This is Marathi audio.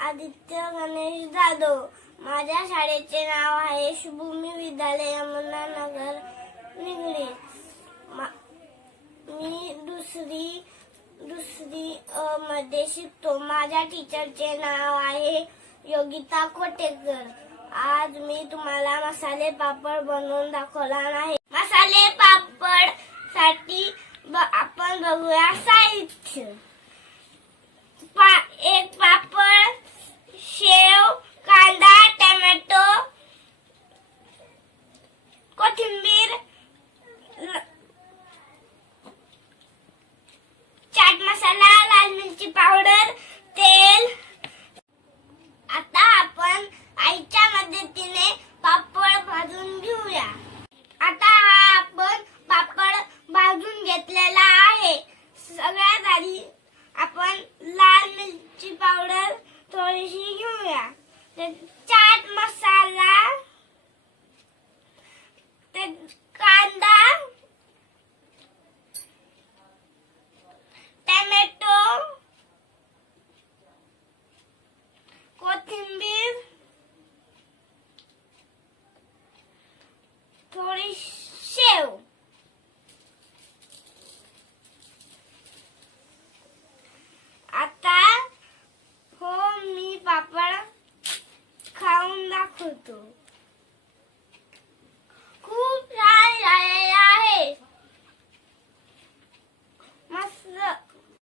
आदित्य गणेश जाधव. माझ्या शाळेचे नाव आहे शुभूमी विद्यालय यमुनानगर निगडी मा- मी दुसरी दुसरी मध्ये शिकतो. माझ्या टीचरचे नाव आहे योगिता कोटेकर. आज मी तुम्हाला मसाले पापड बनवून दाखवणार आहे. मसाले पापडसाठी ब- आपण बघूया साहित्य. Laurel, Tony ja, De chat তো